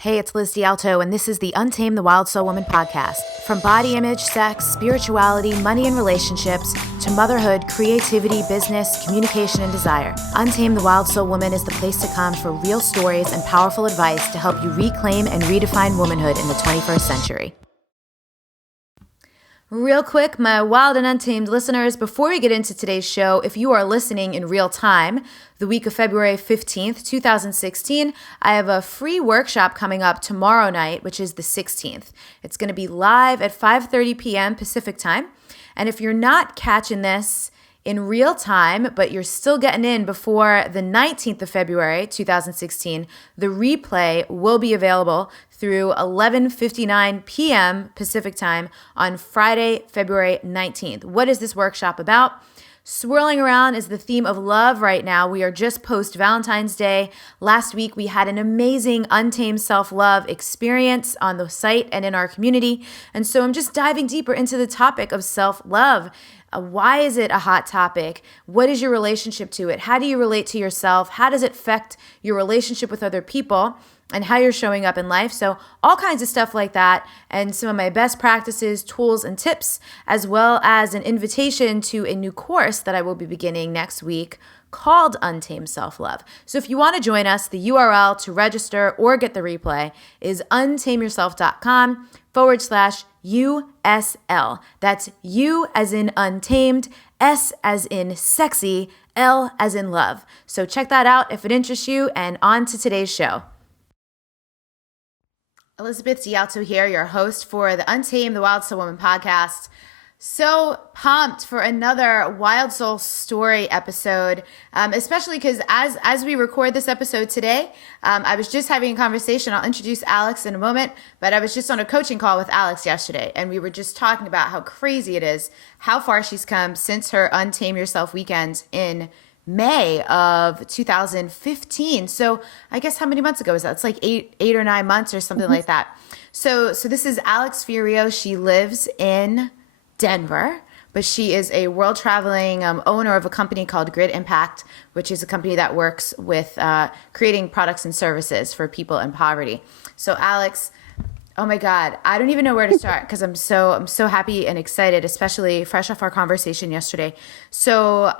Hey, it's Liz D'Alto, and this is the Untame the Wild Soul Woman podcast. From body image, sex, spirituality, money and relationships, to motherhood, creativity, business, communication, and desire, Untame the Wild Soul Woman is the place to come for real stories and powerful advice to help you reclaim and redefine womanhood in the 21st century. Real quick, my wild and untamed listeners, before we get into today's show, if you are listening in real time, the week of February 15th, 2016, I have a free workshop coming up tomorrow night, which is the 16th. It's going to be live at 5:30 p.m. Pacific time. And if you're not catching this in real time, but you're still getting in before the 19th of February, 2016, the replay will be available through 11:59 p.m. Pacific time on Friday, February 19th. What is this workshop about? Swirling around is the theme of love right now. We are just post Valentine's Day. Last week, we had an amazing Untamed Self-Love experience on the site and in our community. And so I'm just diving deeper into the topic of self-love. Why is it a hot topic? What is your relationship to it? How do you relate to yourself? How does it affect your relationship with other people and how you're showing up in life? So all kinds of stuff like that, and some of my best practices, tools, and tips, as well as an invitation to a new course that I will be beginning next week called Untamed Self-Love. So if you want to join us, the URL to register or get the replay is untameyourself.com/USL. That's U as in untamed, S as in sexy, L as in love. So check that out if it interests you, and on to today's show. Elizabeth D'Alto here, your host for the Untame the Wild Soul Woman podcast. So pumped for another Wild Soul Story episode, especially because as we record this episode today, I was just having a conversation. I'll introduce Alex in a moment, but I was just on a coaching call with Alex yesterday, and we were just talking about how crazy it is, how far she's come since her Untame Yourself weekend in May of 2015. So I guess how many months ago was that? It's like eight or 9 months or something like that. So this is Alex Fiorillo. She lives in Denver, but she is a world traveling owner of a company called Grid Impact, which is a company that works with creating products and services for people in poverty. So Alex, oh my God, I don't even know where to start because I'm so happy and excited, especially fresh off our conversation yesterday. So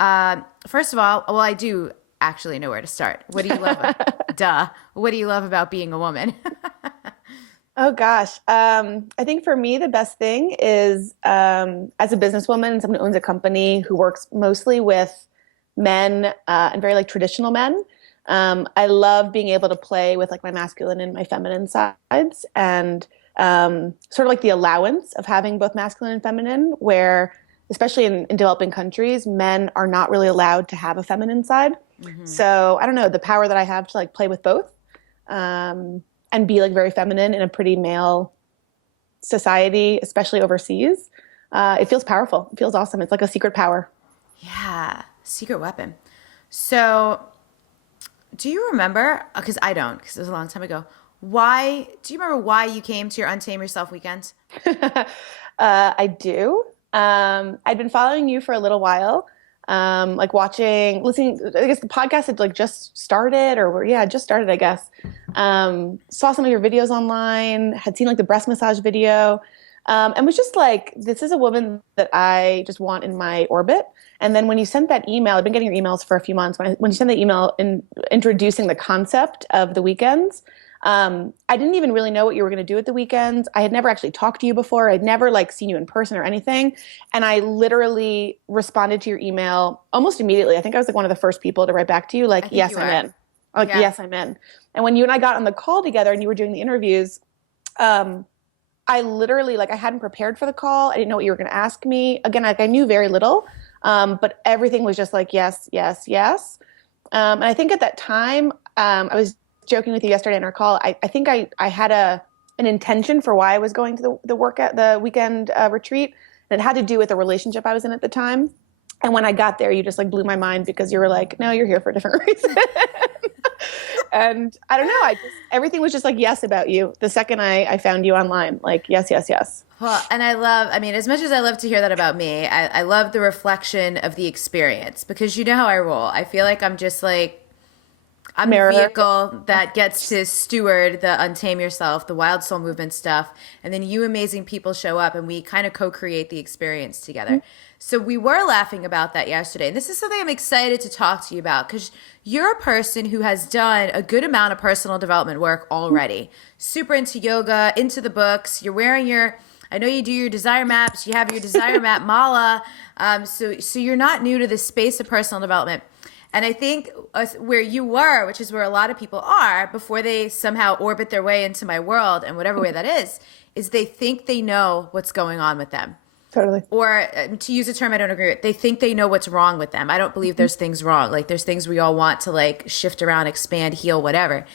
first of all, well, I do actually know where to start. What do you love? What do you love about being a woman? Oh gosh. I think for me, the best thing is as a businesswoman and someone who owns a company who works mostly with men and very like traditional men. I love being able to play with like my masculine and my feminine sides, and sort of like the allowance of having both masculine and feminine, where especially in developing countries, men are not really allowed to have a feminine side. Mm-hmm. So I don't know, the power that I have to like play with both and be like very feminine in a pretty male society, especially overseas. It feels powerful. It feels awesome. It's like a secret power. Yeah, secret weapon. So do you remember, because I don't, because it was a long time ago, do you remember why you came to your Untame Yourself weekend? I do. I'd been following you for a little while, like listening, I guess the podcast had like just started just started, I guess. Saw some of your videos online, had seen like the breast massage video, and was just like, this is a woman that I just want in my orbit. And then when you sent that email, I've been getting your emails for a few months. When you sent the email introducing the concept of the weekends, I didn't even really know what you were going to do at the weekends. I had never actually talked to you before. I'd never like seen you in person or anything. And I literally responded to your email almost immediately. I think I was like one of the first people to write back to you, like, yes, I'm in. Like, yeah. Yes, I'm in. And when you and I got on the call together and you were doing the interviews, I literally, like, I hadn't prepared for the call. I didn't know what you were going to ask me. Again, like, I knew very little, but everything was just like, yes, yes, yes. And I think at that time, I was joking with you yesterday in our call. I think I had an intention for why I was going to the weekend retreat, and it had to do with the relationship I was in at the time. And when I got there, you just like blew my mind because you were like, no, you're here for a different reason. And I don't know, everything was just like yes about you the second I found you online. Like, yes, yes, yes. Well, and as much as I love to hear that about me, I love the reflection of the experience, because you know how I roll. I feel like I'm just like, I'm the mirror. vehicle that gets to steward the Untame Yourself, the Wild Soul Movement stuff. And then you amazing people show up and we kind of co create the experience together. So we were laughing about that yesterday. And this is something I'm excited to talk to you about because you're a person who has done a good amount of personal development work already. Super into yoga, into the books. You're wearing your, I know you do your desire maps, you have your desire map mala. So you're not new to this space of personal development. And I think where you were, which is where a lot of people are, before they somehow orbit their way into my world, and whatever way that is they think they know what's going on with them. Totally. Or to use a term I don't agree with, they think they know what's wrong with them. I don't believe there's things wrong. Like there's things we all want to like shift around, expand, heal, whatever.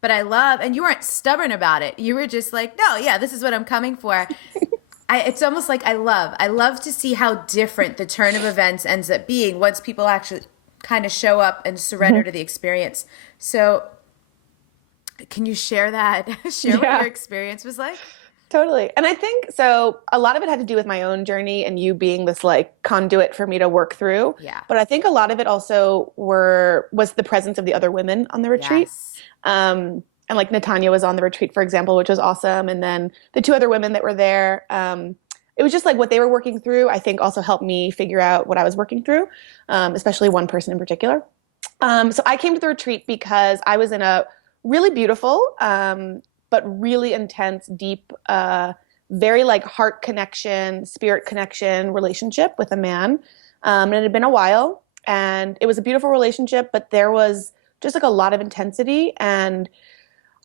But I love, and you weren't stubborn about it. You were just like, no, yeah, this is what I'm coming for. It's almost like I love to see how different the turn of events ends up being once people actually kind of show up and surrender to the experience. So can you share that? Share what your experience was like? Totally. And I think so a lot of it had to do with my own journey and you being this like conduit for me to work through. Yeah. But I think a lot of it also was the presence of the other women on the retreat. Yes. And like Natanya was on the retreat, for example, which was awesome. And then the two other women that were there, it was just like what they were working through, I think also helped me figure out what I was working through, especially one person in particular. So I came to the retreat because I was in a really beautiful, but really intense, deep, very like heart connection, spirit connection relationship with a man. And it had been a while and it was a beautiful relationship, but there was just like a lot of intensity and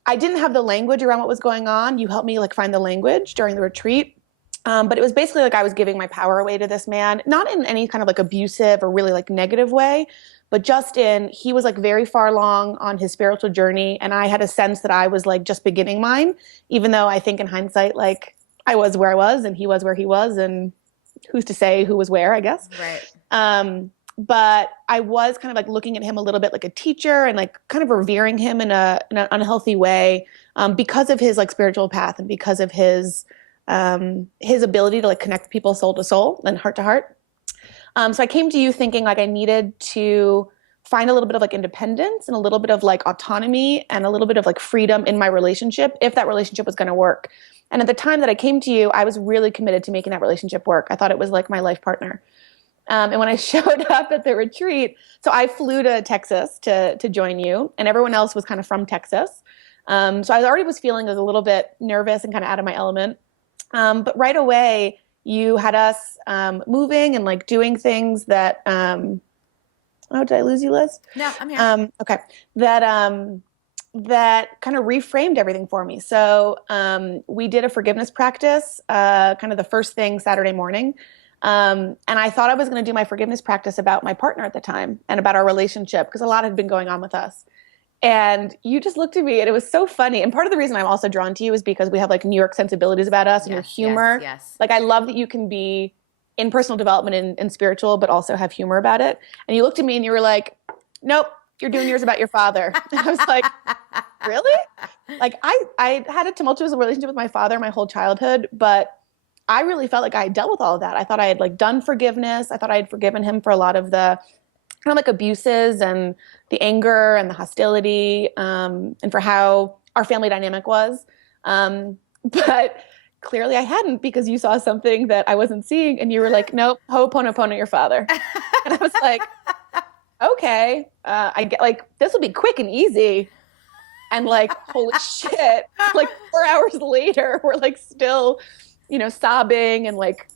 I didn't have the language around what was going on. You helped me like find the language during the retreat. But it was basically like I was giving my power away to this man, not in any kind of like abusive or really like negative way, but just in he was like very far along on his spiritual journey. And I had a sense that I was like just beginning mine, even though I think in hindsight, like I was where I was and he was where he was and who's to say who was where, I guess. Right. But I was kind of like looking at him a little bit like a teacher and like kind of revering him in an unhealthy way because of his like spiritual path and because of his ability to like connect people soul to soul and heart to heart. So I came to you thinking like I needed to find a little bit of like independence and a little bit of like autonomy and a little bit of like freedom in my relationship if that relationship was going to work. And at the time that I came to you, I was really committed to making that relationship work. I thought it was like my life partner. And when I showed up at the retreat, so I flew to Texas to join you and everyone else was kind of from Texas. So I already was feeling a little bit nervous and kind of out of my element. But right away, you had us moving and like doing things that. Oh, did I lose you, Liz? No, I'm here. Okay, that kind of reframed everything for me. So we did a forgiveness practice, kind of the first thing Saturday morning. And I thought I was going to do my forgiveness practice about my partner at the time and about our relationship because a lot had been going on with us. And you just looked at me and it was so funny. And part of the reason I'm also drawn to you is because we have like New York sensibilities about us and your humor. Yes. Like I love that you can be in personal development and spiritual, but also have humor about it. And you looked at me and you were like, nope, you're doing yours about your father. And I was like, really? Like I had a tumultuous relationship with my father my whole childhood, but I really felt like I had dealt with all of that. I thought I had like done forgiveness. I thought I had forgiven him for a lot of the kind of like abuses and the anger and the hostility, and for how our family dynamic was. But clearly I hadn't because you saw something that I wasn't seeing and you were like, nope, ho'oponopono your father. And I was like, okay, I get like, this will be quick and easy. And like, holy shit, like 4 hours later, we're like still, sobbing and like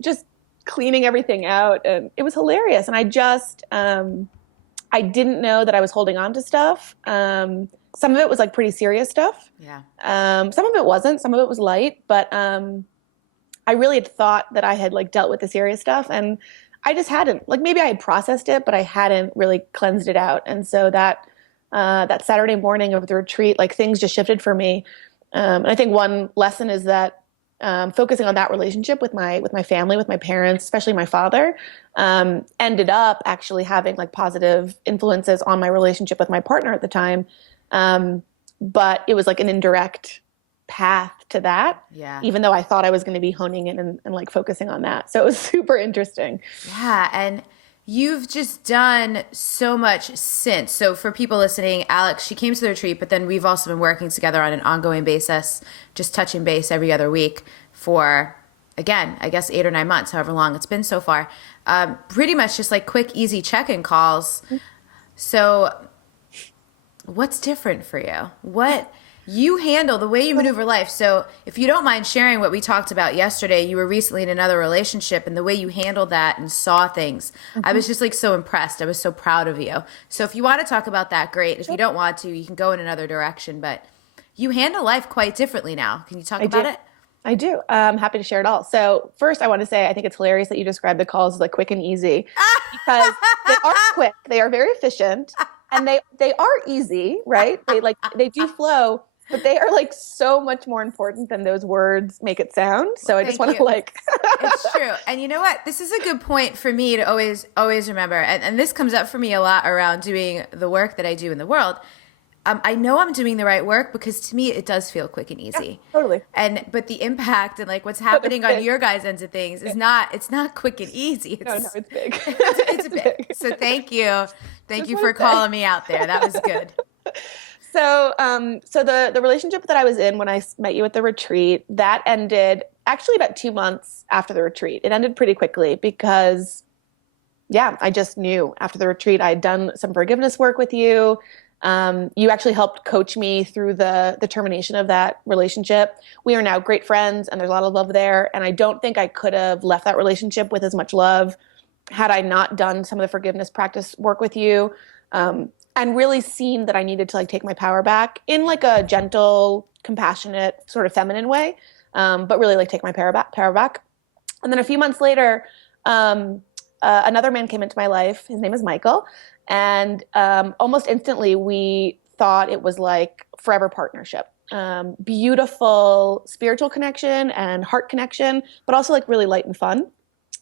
just cleaning everything out. And it was hilarious. And I just, I didn't know that I was holding on to stuff. Some of it was like pretty serious stuff. Yeah. Some of it wasn't, some of it was light, but, I really had thought that I had like dealt with the serious stuff and I just hadn't. Like maybe I had processed it, but I hadn't really cleansed it out. And so that Saturday morning of the retreat, like things just shifted for me. And I think one lesson is that focusing on that relationship with my family, with my parents, especially my father, ended up actually having like positive influences on my relationship with my partner at the time. But it was like an indirect path to that, even though I thought I was going to be honing in and like focusing on that. So it was super interesting. Yeah. And You've just done so much since. So for people listening, Alex, she came to the retreat, but then we've also been working together on an ongoing basis, just touching base every other week for, again, I guess 8 or 9 months, however long it's been so far. Pretty much just like quick, easy check-in calls. So what's different for you? What you handle, the way you maneuver life. So if you don't mind sharing what we talked about yesterday, you were recently in another relationship and the way you handled that and saw things. I was just like so impressed. I was so proud of you. So if you want to talk about that, great. If you don't want to, you can go in another direction, but you handle life quite differently now. Can you talk about it? I do. I'm happy to share it all. So first, I want to say I think it's hilarious that you described the calls as like quick and easy because they are quick, they are very efficient, and they are easy, right? They do flow, but they are like so much more important than those words make it sound. So I just want to like It's true. And you know what? This is a good point for me to always remember. And this comes up for me a lot around doing the work that I do in the world. I know I'm doing the right work because to me it does feel quick and easy. Yeah, totally. But the impact and like what's happening on your guys' ends of things is not quick and easy. No, it's big. It's big. So thank you. Thank you for calling me out there. That was good. So the relationship that I was in when I met you at the retreat, that ended actually about 2 months after the retreat. It ended pretty quickly because, yeah, I just knew after the retreat I had done some forgiveness work with you. You actually helped coach me through the termination of that relationship. We are now great friends and there's a lot of love there. And I don't think I could have left that relationship with as much love had I not done some of the forgiveness practice work with you. And really seen that I needed to like take my power back in like a gentle, compassionate, sort of feminine way, but really like take my power back. And then a few months later, another man came into my life. His name is Michael. And almost instantly, we thought it was like forever partnership. Beautiful spiritual connection and heart connection, but also like really light and fun.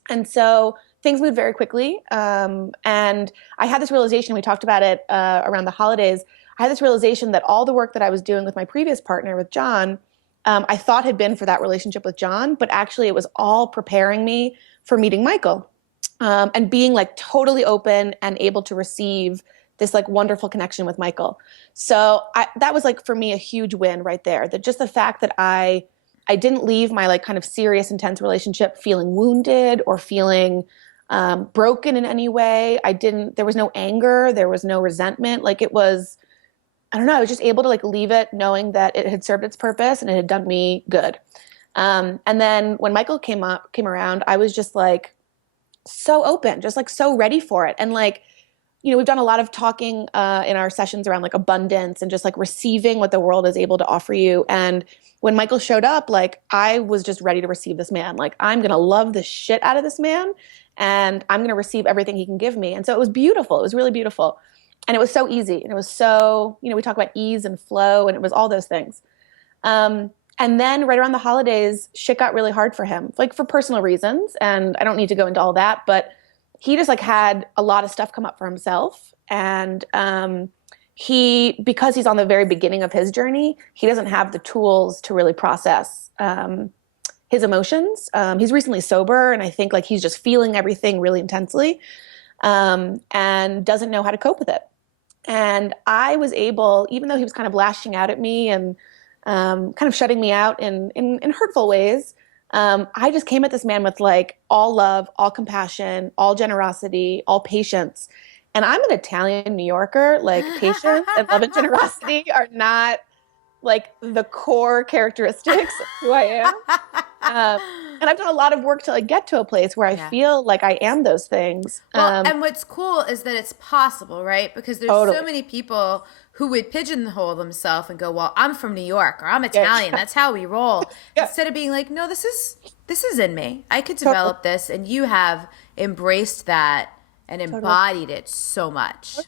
And so things moved very quickly. And I had this realization, we talked about it around the holidays. I had this realization that all the work that I was doing with my previous partner, with John, I thought had been for that relationship with John, but actually it was all preparing me for meeting Michael. And being like totally open and able to receive this like wonderful connection with Michael. So that was like for me a huge win right there. That just the fact that I didn't leave my like kind of serious, intense relationship feeling wounded or feeling broken in any way. There was no anger, there was no resentment. Like it was, I don't know, I was just able to like leave it knowing that it had served its purpose and it had done me good. And then when Michael came around, I was just like, so open, just like so ready for it. And like, you know, we've done a lot of talking in our sessions around like abundance and just like receiving what the world is able to offer you. And when Michael showed up, like I was just ready to receive this man. Like I'm going to love the shit out of this man and I'm going to receive everything he can give me. And so it was beautiful. It was really beautiful. And it was so easy. And it was so, you know, we talk about ease and flow and it was all those things. And then right around the holidays, shit got really hard for him, like for personal reasons. And I don't need to go into all that, but he just like had a lot of stuff come up for himself. And because he's on the very beginning of his journey, he doesn't have the tools to really process his emotions. He's recently sober, and I think like he's just feeling everything really intensely and doesn't know how to cope with it. And I was able, even though he was kind of lashing out at me and kind of shutting me out in hurtful ways. I just came at this man with like all love, all compassion, all generosity, all patience. And I'm an Italian New Yorker, like patience and love and generosity are not like the core characteristics of who I am. And I've done a lot of work to like get to a place where I feel like I am those things. Well, and what's cool is that it's possible, right? Because there's so many people who would pigeonhole themselves and go, well, I'm from New York or I'm Italian. That's how we roll. Instead of being like, no, this is in me. I could develop this. And you have embraced that and embodied it so much.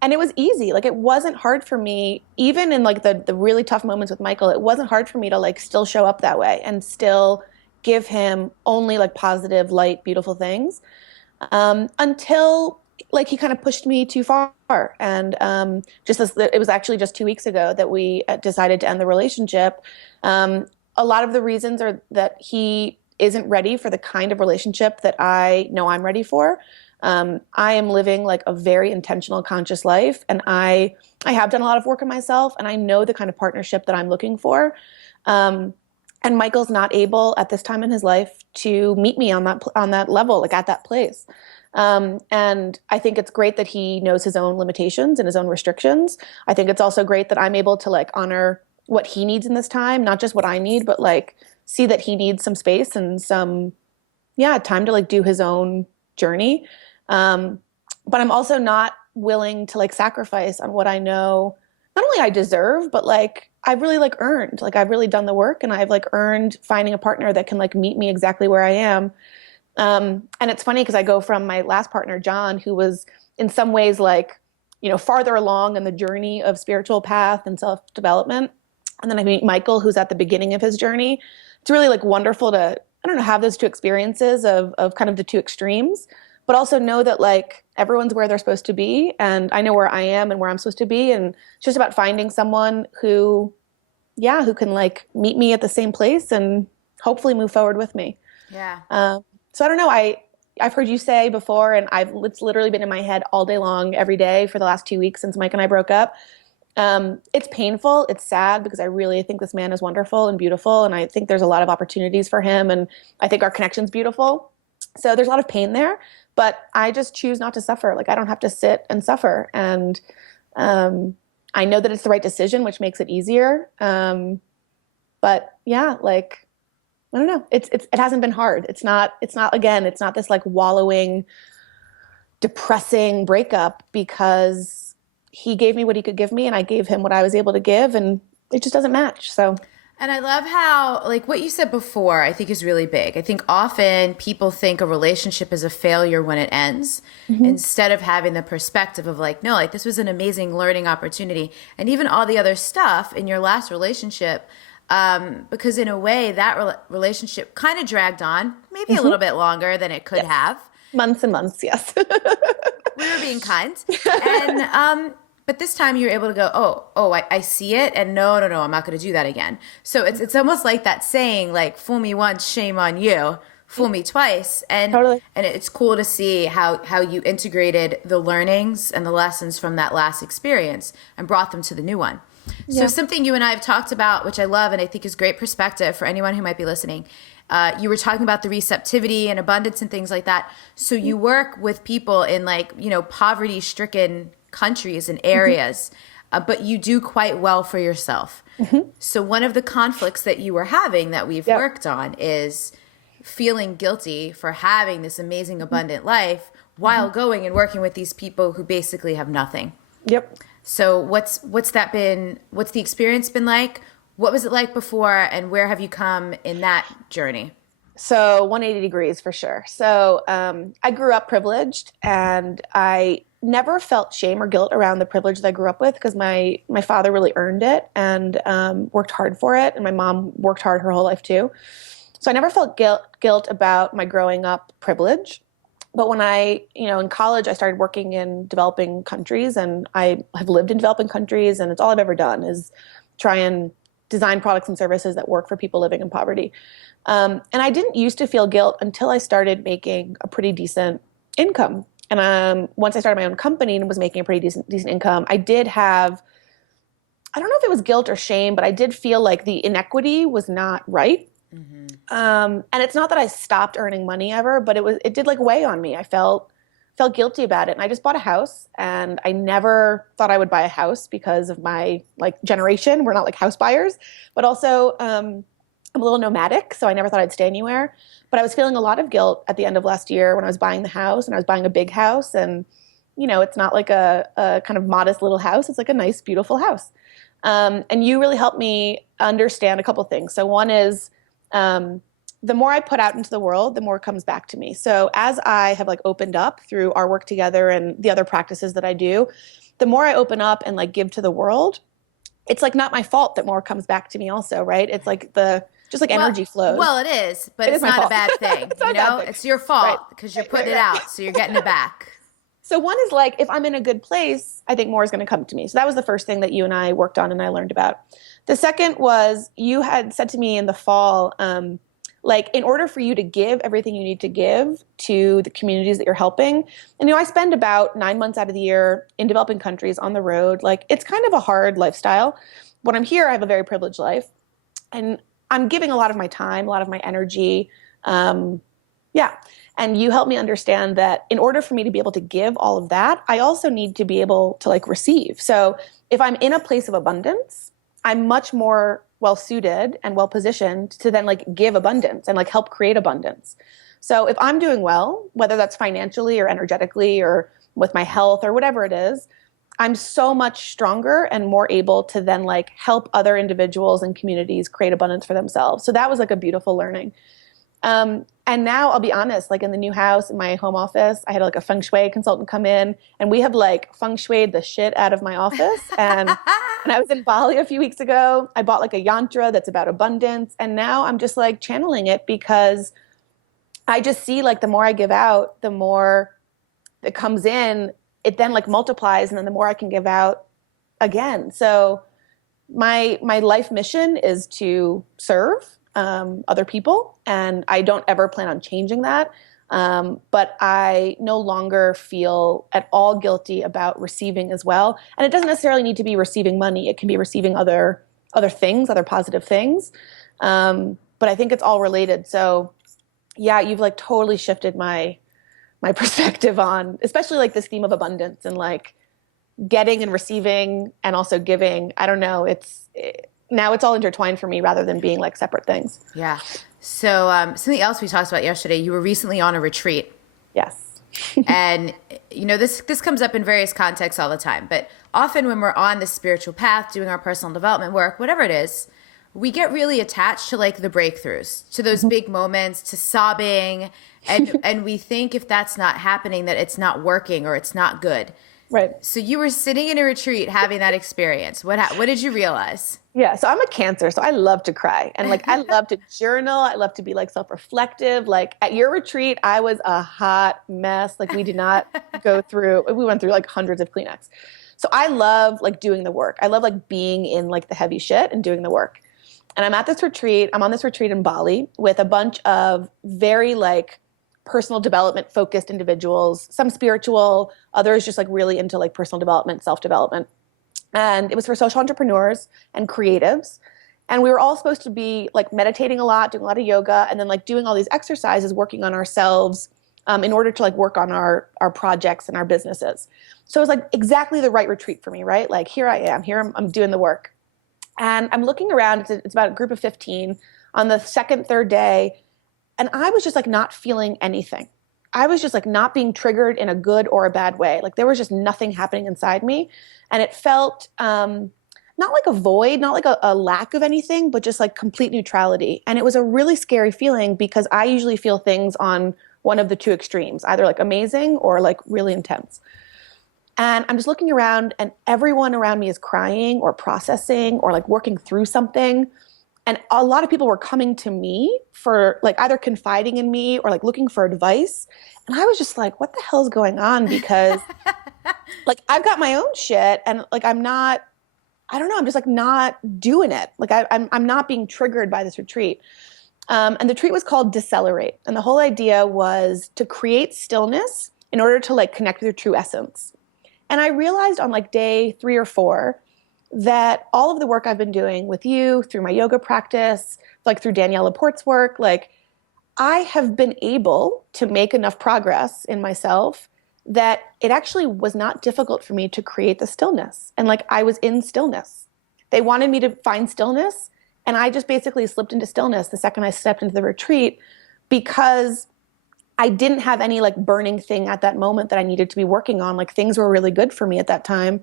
And it was easy. Like it wasn't hard for me, even in like the really tough moments with Michael, it wasn't hard for me to like still show up that way and still give him only like positive, light, beautiful things until like he kind of pushed me too far. And it was actually just 2 weeks ago that we decided to end the relationship. A lot of the reasons are that he isn't ready for the kind of relationship that I know I'm ready for. I am living like a very intentional, conscious life, and I have done a lot of work on myself, and I know the kind of partnership that I'm looking for. Um, and Michael's not able at this time in his life to meet me on that level, like at that place. And I think it's great that he knows his own limitations and his own restrictions. I think it's also great that I'm able to like honor what he needs in this time, not just what I need, but like see that he needs some space and some, yeah, time to like do his own journey. Um, but I'm also not willing to like sacrifice on what I know not only I deserve, but like I've really like earned. Like I've really done the work and I've like earned finding a partner that can like meet me exactly where I am. And it's funny because I go from my last partner, John, who was in some ways like, farther along in the journey of spiritual path and self-development. And then I meet Michael, who's at the beginning of his journey. It's really like wonderful to, I don't know, have those two experiences of kind of the two extremes, but also know that like everyone's where they're supposed to be. And I know where I am and where I'm supposed to be. And it's just about finding someone who, yeah, who can like meet me at the same place and hopefully move forward with me. Yeah. So I don't know. I've heard you say before, and it's literally been in my head all day long, every day for the last 2 weeks since Mike and I broke up. It's painful. It's sad because I really think this man is wonderful and beautiful, and I think there's a lot of opportunities for him, and I think our connection's beautiful. So there's a lot of pain there, but I just choose not to suffer. Like I don't have to sit and suffer, and I know that it's the right decision, which makes it easier. But yeah, like. I don't know. It hasn't been hard. It's not again, it's not this like wallowing, depressing breakup because he gave me what he could give me and I gave him what I was able to give and it just doesn't match. So And I love how, like what you said before, I think is really big. I think often people think a relationship is a failure when it ends, instead of having the perspective of like, no, like this was an amazing learning opportunity. And even all the other stuff in your last relationship, because in a way that relationship kind of dragged on, maybe a little bit longer than it could have. Months and months, yes. We were being kind. And but this time you're able to go, I see it, and no, I'm not going to do that again. So it's almost like that saying, like, fool me once, shame on you. Fool me twice. And Totally. and it's cool to see how you integrated the learnings and the lessons from that last experience and brought them to the new one. So something you and I have talked about, which I love and I think is great perspective for anyone who might be listening. You were talking about the receptivity and abundance and things like that. So you work with people in like, poverty-stricken countries and areas, but you do quite well for yourself. So one of the conflicts that you were having that we've worked on is feeling guilty for having this amazing, abundant life while going and working with these people who basically have nothing. Yep. So what's the experience been like? What was it like before, and where have you come in that journey? So 180 degrees for sure. So I grew up privileged, and I never felt shame or guilt around the privilege that I grew up with because my father really earned it and worked hard for it, and my mom worked hard her whole life too. So I never felt guilt about my growing up privilege. But when in college, I started working in developing countries, and I have lived in developing countries, and it's all I've ever done is try and design products and services that work for people living in poverty. And I didn't used to feel guilt until I started making a pretty decent income. And once I started my own company and was making a pretty decent income, I did have, I don't know if it was guilt or shame, but I did feel like the inequity was not right. And it's not that I stopped earning money ever, but it did like weigh on me. I felt guilty about it. And I just bought a house, and I never thought I would buy a house because of my like generation. We're not like house buyers, but also, I'm a little nomadic. So I never thought I'd stay anywhere, but I was feeling a lot of guilt at the end of last year when I was buying the house, and I was buying a big house, and it's not like a kind of modest little house. It's like a nice, beautiful house. And you really helped me understand a couple things. So one is, the more I put out into the world, the more comes back to me. So as I have like opened up through our work together and the other practices that I do, the more I open up and like give to the world, it's like not my fault that more comes back to me also, right? It's like just like energy flows. Well, it is, but it's not a bad thing. It's your fault because you're putting it out, so you're getting it back. So one is like, if I'm in a good place, I think more is going to come to me. So that was the first thing that you and I worked on and I learned about. The second was you had said to me in the fall, like in order for you to give everything you need to give to the communities that you're helping. And I spend about 9 months out of the year in developing countries on the road. Like it's kind of a hard lifestyle. When I'm here, I have a very privileged life, and I'm giving a lot of my time, a lot of my energy. Yeah. And you help me understand that in order for me to be able to give all of that, I also need to be able to like receive. So if I'm in a place of abundance, I'm much more well suited and well positioned to then like give abundance and like help create abundance. So if I'm doing well, whether that's financially or energetically or with my health or whatever it is, I'm so much stronger and more able to then like help other individuals and communities create abundance for themselves. So that was like a beautiful learning. And now I'll be honest, like in the new house, in my home office, I had like a feng shui consultant come in, and we have like feng shuied the shit out of my office. And when I was in Bali a few weeks ago, I bought like a yantra that's about abundance. And now I'm just like channeling it because I just see like the more I give out, the more that comes in, it then like multiplies. And then the more I can give out again. So my life mission is to serve other people, and I don't ever plan on changing that. But I no longer feel at all guilty about receiving as well. And it doesn't necessarily need to be receiving money. It can be receiving other things, other positive things. But I think it's all related. So yeah, you've like totally shifted my perspective on, especially like this theme of abundance and like getting and receiving and also giving. I don't know. Now it's all intertwined for me rather than being like separate things. Yeah. So something else we talked about yesterday, you were recently on a retreat. Yes. And this comes up in various contexts all the time, but often when we're on the spiritual path, doing our personal development work, whatever it is, we get really attached to like the breakthroughs, to those big moments, to sobbing, and we think if that's not happening, that it's not working or it's not good. Right. So you were sitting in a retreat having that experience. What did you realize? Yeah. So I'm a Cancer, so I love to cry. And like, I love to journal. I love to be like self-reflective. Like at your retreat, I was a hot mess. Like we did not we went through like hundreds of Kleenex. So I love like doing the work. I love like being in like the heavy shit and doing the work. And I'm on this retreat in Bali with a bunch of very like personal development focused individuals, some spiritual, others just like really into like personal development, self-development. And it was for social entrepreneurs and creatives. And we were all supposed to be like meditating a lot, doing a lot of yoga, and then like doing all these exercises, working on ourselves in order to like work on our projects and our businesses. So it was like exactly the right retreat for me, right? Like here I am, I'm doing the work. And I'm looking around, it's about a group of 15 on the second, third day. And I was just like not feeling anything. I was just like not being triggered in a good or a bad way. Like there was just nothing happening inside me. And it felt not like a void, not like a lack of anything, but just like complete neutrality. And it was a really scary feeling because I usually feel things on one of the two extremes, either like amazing or like really intense. And I'm just looking around and everyone around me is crying or processing or like working through something. And a lot of people were coming to me for like either confiding in me or like looking for advice. And I was just like, what the hell is going on? Because like I've got my own shit and like I'm just like not doing it. Like I'm not being triggered by this retreat. And the retreat was called Decelerate. And the whole idea was to create stillness in order to like connect with your true essence. And I realized on like day 3 or 4 that all of the work I've been doing with you through my yoga practice, like through Danielle Laporte's work, like I have been able to make enough progress in myself that it actually was not difficult for me to create the stillness. And like I was in stillness. They wanted me to find stillness, and I just basically slipped into stillness the second I stepped into the retreat because I didn't have any like burning thing at that moment that I needed to be working on. Like things were really good for me at that time.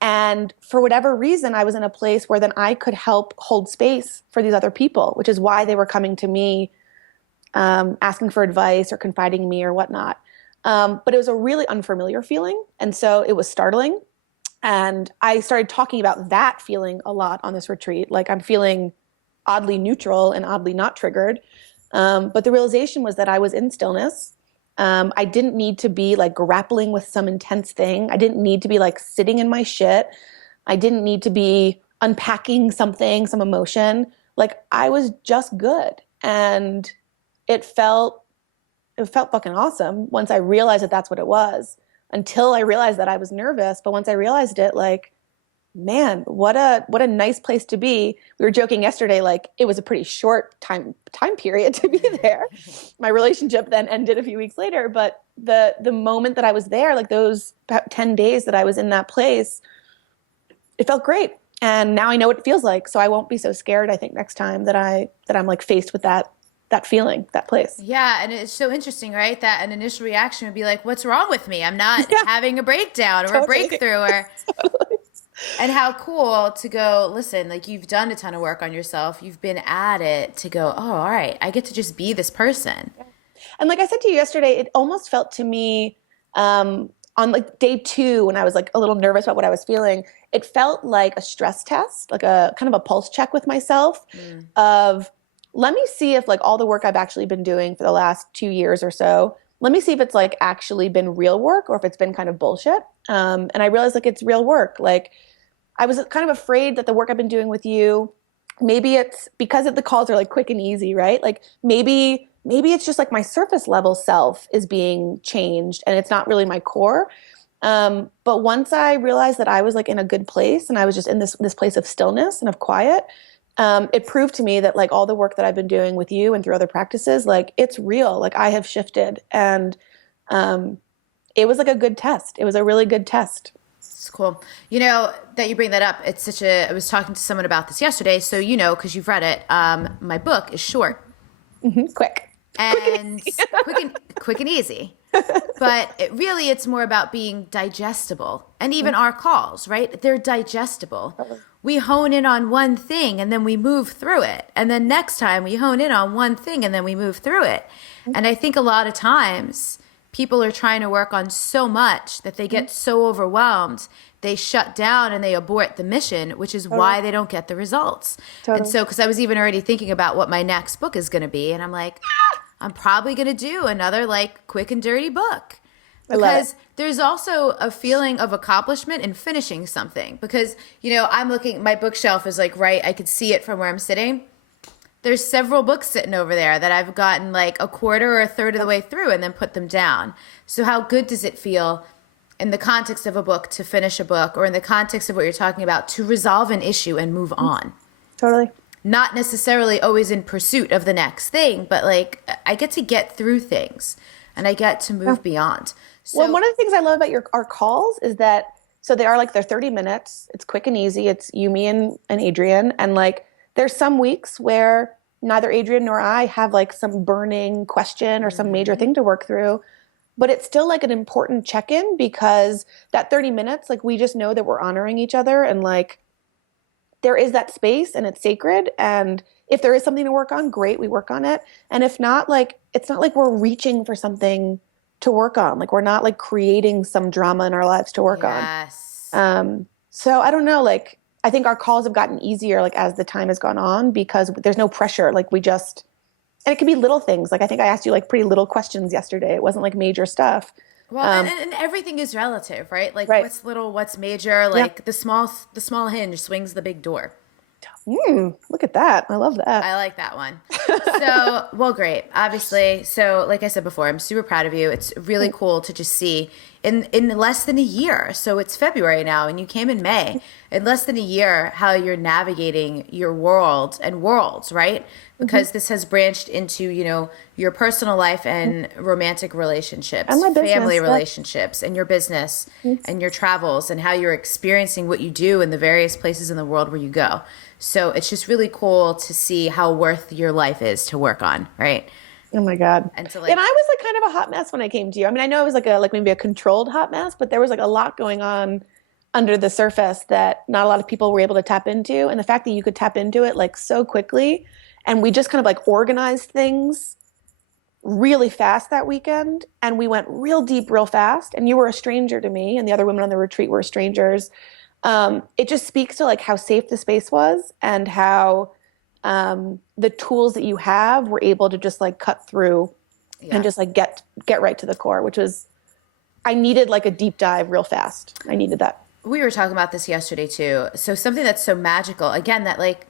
And for whatever reason, I was in a place where then I could help hold space for these other people, which is why they were coming to me, asking for advice or confiding in me or whatnot. But it was a really unfamiliar feeling. And so it was startling. And I started talking about that feeling a lot on this retreat. Like I'm feeling oddly neutral and oddly not triggered. But the realization was that I was in stillness. I didn't need to be like grappling with some intense thing. I didn't need to be like sitting in my shit. I didn't need to be unpacking something, some emotion. like I was just good. And it felt fucking awesome once I realized that that's what it was. Until I realized that I was nervous, but once I realized it, like, man, what a nice place to be. We were joking yesterday, like it was a pretty short time period to be there. My relationship then ended a few weeks later, but the moment that I was there, like those about 10 days that I was in that place, it felt great. And now I know what it feels like, so I won't be so scared, I think, next time that I'm like faced with that feeling, that place. Yeah, and it's so interesting, right? That an initial reaction would be like, "What's wrong with me? I'm not Yeah, having a breakdown or a totally. breakthrough or." Totally. And how cool to go, listen, like you've done a ton of work on yourself. You've been at it to go, "Oh, all right, I get to just be this person." And like I said to you yesterday, it almost felt to me on like day 2 when I was like a little nervous about what I was feeling, it felt like a stress test, like a kind of a pulse check with myself Mm, of let me see if like all the work I've actually been doing for the last 2 years or so, let me see if it's like actually been real work or if it's been kind of bullshit. And I realized like it's real work. Like I was kind of afraid that the work I've been doing with you, maybe it's because the calls are like quick and easy, right? Like maybe it's just like my surface level self is being changed and it's not really my core. But once I realized that I was like in a good place and I was just in this place of stillness and of quiet, it proved to me that like all the work that I've been doing with you and through other practices, like it's real. Like I have shifted, and um, it was like a good test. It was a really good test. it's cool. You know, that you bring that up. It's such a, I was talking to someone about this yesterday. So, you know, because you've read it, my book is short Quick, quick and and easy. quick and easy. But it's more about being digestible. And even our calls, right? They're digestible. We hone in on one thing and then we move through it. And then next time we hone in on one thing and then we move through it. And I think a lot of times people are trying to work on so much that they get so overwhelmed, they shut down and they abort the mission, which is why they don't get the results. And Totally. so, because I was even already thinking about what my next book is going to be, and I'm like, I'm probably going to do another like quick and dirty book. I love it. Because there's also a feeling of accomplishment in finishing something. Because, you know, I'm looking, my bookshelf is like right, I could see it from where I'm sitting. There's several books sitting over there that I've gotten like a quarter or a third of the way through and then put them down. So how good does it feel in the context of a book to finish a book, or in the context of what you're talking about to resolve an issue and move on? Totally. Not necessarily always in pursuit of the next thing, but like I get to get through things and I get to move beyond. Well, So one of the things I love about our calls is that so they are like they're 30 minutes. It's quick and easy. It's you, me, and Adrian. And like there's some weeks where neither Adrian nor I have like some burning question or some major thing to work through. But it's still like an important check-in because that 30 minutes, like we just know that we're honoring each other and like there is that space and it's sacred. And if there is something to work on, great, we work on it. And if not, like it's not like we're reaching for something to work on. Like we're not like creating some drama in our lives to work on. yes. So I don't know, like I think our calls have gotten easier like as the time has gone on because there's no pressure. Like we just and it can be little things. Like I think I asked you like pretty little questions yesterday. It wasn't like major stuff. Well, and everything is relative, right? Like Right. what's little, what's major, Yeah. like the small hinge swings the big door. Look at that. I love that. I like that one. So, well, great. Obviously, so like I said before, I'm super proud of you. It's really cool to just see in less than a year. So it's February now, and you came in May. In less than a year, how you're navigating your world and worlds, right? Because this has branched into, you know, your personal life and romantic relationships, And my business, family yeah. relationships, and your business and your travels and how you're experiencing what you do in the various places in the world where you go. So it's just really cool to see how worth your life is to work on, right? Oh my God. And to And I was like kind of a hot mess when I came to you. I mean, I know it was like maybe a controlled hot mess, but there was like a lot going on under the surface that not a lot of people were able to tap into. And the fact that you could tap into it like so quickly, and we just kind of like organized things really fast that weekend, and we went real deep real fast, and you were a stranger to me and the other women on the retreat were strangers. It just speaks to like how safe the space was and how the tools that you have were able to just like cut through yeah. and just like get right to the core, which was I needed like a deep dive real fast. I needed that. We were talking about this yesterday too. So something that's so magical, again, that like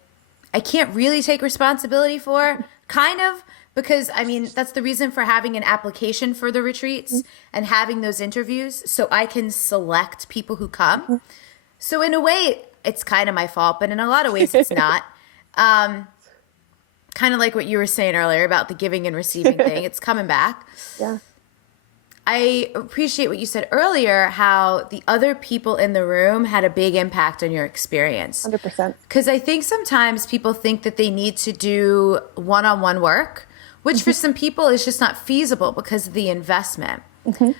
I can't really take responsibility for, kind of, because I mean, that's the reason for having an application for the retreats and having those interviews so I can select people who come. So in a way, it's kind of my fault, but in a lot of ways it's not. Kind of like what you were saying earlier about the giving and receiving thing. It's coming back. Yeah. I appreciate what you said earlier, how the other people in the room had a big impact on your experience. 100%. Because I think sometimes people think that they need to do one-on-one work, which for some people is just not feasible because of the investment.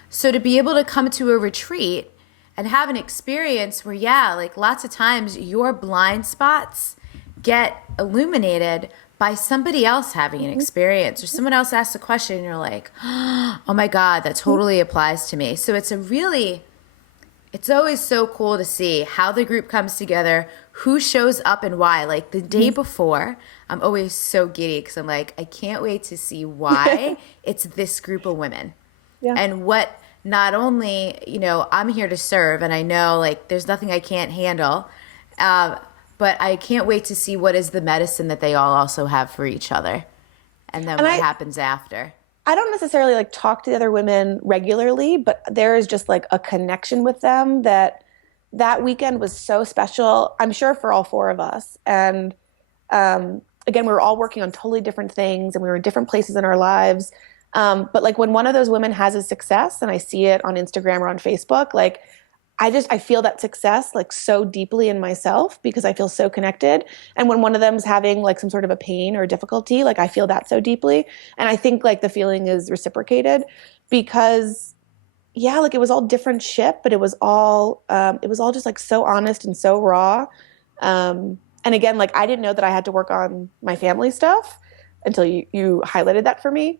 So to be able to come to a retreat and have an experience where, yeah, like lots of times your blind spots get illuminated by somebody else having an experience, or someone else asks a question and you're like, oh my God, that totally applies to me. So it's always so cool to see how the group comes together, who shows up and why. Like the day before, I'm always so giddy because I'm like, I can't wait to see why it's this group of women. Yeah. And what not only, I'm here to serve and I know like there's nothing I can't handle, but I can't wait to see what is the medicine that they all also have for each other. And then what happens after. I don't necessarily like talk to the other women regularly, but there is just like a connection with them that weekend was so special, I'm sure for all four of us. And again, we were all working on totally different things and we were in different places in our lives. But like when one of those women has a success and I see it on Instagram or on Facebook, like I feel that success like so deeply in myself because I feel so connected. And when one of them's having like some sort of a pain or difficulty, like I feel that so deeply. And I think like the feeling is reciprocated because yeah, like it was all different shit, but it was all just like so honest and so raw. And again, like I didn't know that I had to work on my family stuff until you highlighted that for me.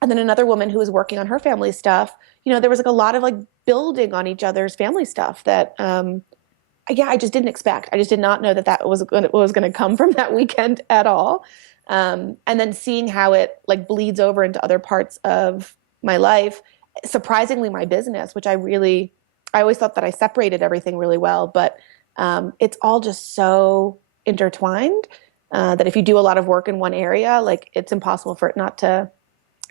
And then another woman who was working on her family stuff, there was like a lot of like building on each other's family stuff that, I just didn't expect. I just did not know that was going to come from that weekend at all. And then seeing how it like bleeds over into other parts of my life, surprisingly my business, which I always thought that I separated everything really well, but it's all just so intertwined that if you do a lot of work in one area, like it's impossible for it not to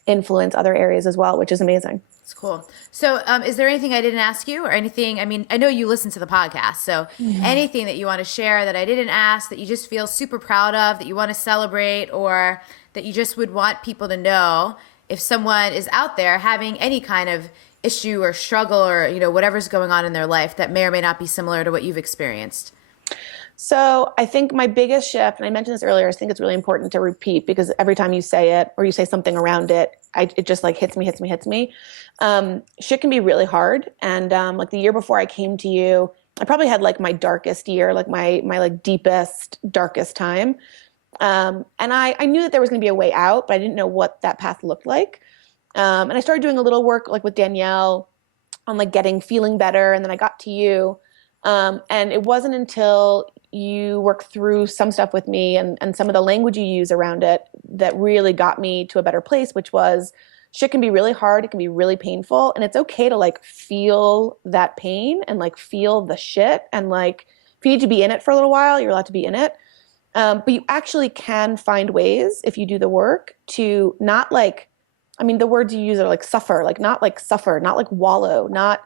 influence other areas as well, which is amazing. It's cool. So is there anything I didn't ask you or anything? I mean, I know you listen to the podcast, so anything that you want to share that I didn't ask that you just feel super proud of, that you want to celebrate, or that you just would want people to know if someone is out there having any kind of issue or struggle or, whatever's going on in their life that may or may not be similar to what you've experienced? So I think my biggest shift, and I mentioned this earlier, I think it's really important to repeat because every time you say it or you say something around it, it just like hits me. Shit can be really hard. And like the year before I came to you, I probably had like my darkest year, like my like deepest, darkest time. And I knew that there was going to be a way out, but I didn't know what that path looked like. And I started doing a little work like with Danielle on like feeling better. And then I got to you. And it wasn't until you worked through some stuff with me and some of the language you use around it that really got me to a better place, which was shit can be really hard. It can be really painful. And it's okay to like feel that pain and like feel the shit. And like, if you need to be in it for a little while, you're allowed to be in it. But you actually can find ways if you do the work to not like, the words you use are like suffer, not like wallow, not,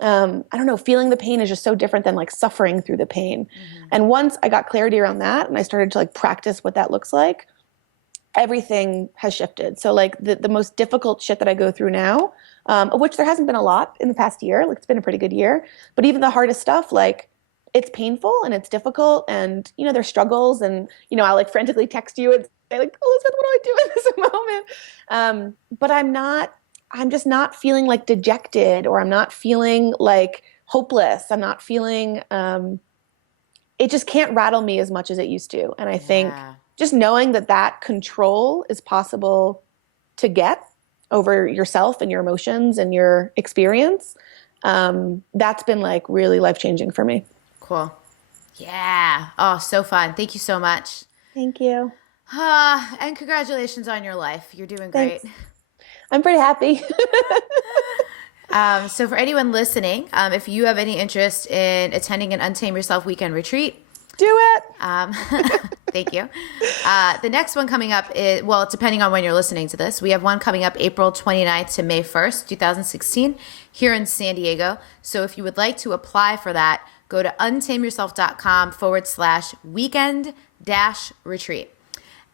I don't know, feeling the pain is just so different than like suffering through the pain. And once I got clarity around that and I started to like practice what that looks like, everything has shifted. So like the most difficult shit that I go through now, of which there hasn't been a lot in the past year, like it's been a pretty good year, but even the hardest stuff, like it's painful and it's difficult and, there's struggles and, I'll like frantically text you and say like, Elizabeth, what do I do in this moment? But I'm just not feeling like dejected or I'm not feeling like hopeless. I'm not feeling, it just can't rattle me as much as it used to. And I think just knowing that control is possible to get over yourself and your emotions and your experience, that's been like really life-changing for me. Cool. Yeah. Oh, so fun. Thank you so much. Thank you. And congratulations on your life. You're doing great. Thanks. I'm pretty happy. So for anyone listening, if you have any interest in attending an Untame Yourself weekend retreat, Do it. Thank you. The next one coming up is, well, depending on when you're listening to this, we have one coming up April 29th to May 1st, 2016, here in San Diego. So if you would like to apply for that, go to untameyourself.com/weekend-retreat.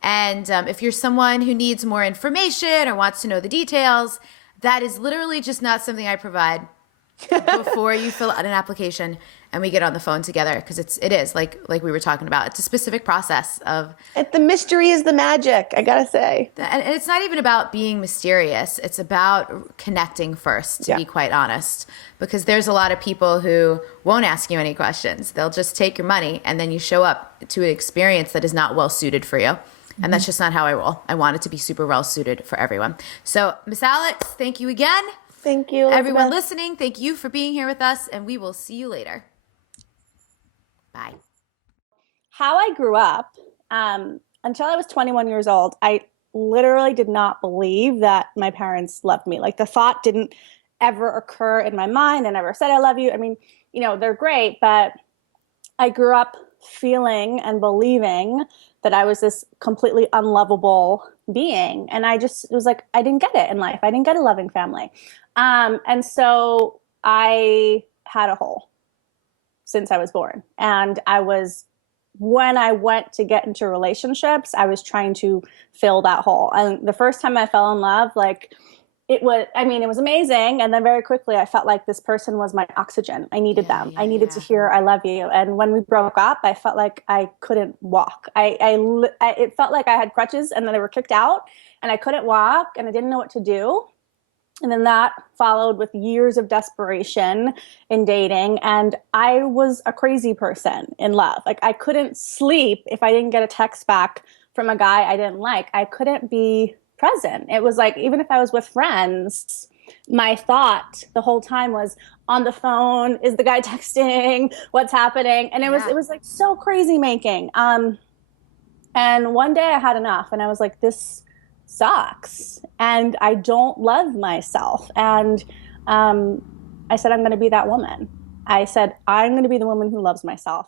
And if you're someone who needs more information or wants to know the details, that is literally just not something I provide before you fill out an application and we get on the phone together, because it is like we were talking about. It's a specific process of The mystery is the magic, I gotta say. and it's not even about being mysterious. It's about connecting first, to be quite honest, because there's a lot of people who won't ask you any questions. They'll just take your money and then you show up to an experience that is not well suited for you. And that's just not how I roll. I want it to be super well suited for everyone. So, Miss Alex, thank you again. Thank you, Elizabeth. Everyone listening, thank you for being here with us, and we will see you later. Bye. How I grew up, until I was 21 years old, I literally did not believe that my parents loved me. Like, the thought didn't ever occur in my mind. I never said I love you. I mean, they're great, but I grew up feeling and believing that I was this completely unlovable being. And it was like, I didn't get it in life. I didn't get a loving family. And so I had a hole since I was born. And when I went to get into relationships, I was trying to fill that hole. And the first time I fell in love, it was amazing. And then very quickly, I felt like this person was my oxygen. I needed them. I needed to hear, I love you. And when we broke up, I felt like I couldn't walk. It felt like I had crutches and then they were kicked out and I couldn't walk and I didn't know what to do. And then that followed with years of desperation in dating. And I was a crazy person in love. Like, I couldn't sleep if I didn't get a text back from a guy I didn't like. I couldn't be present. It was like, even if I was with friends, my thought the whole time was on the phone. Is the guy texting? What's happening? And it was like so crazy making. And one day I had enough and I was like, this sucks. And I don't love myself. And I said, I'm going to be that woman. I said, I'm going to be the woman who loves myself.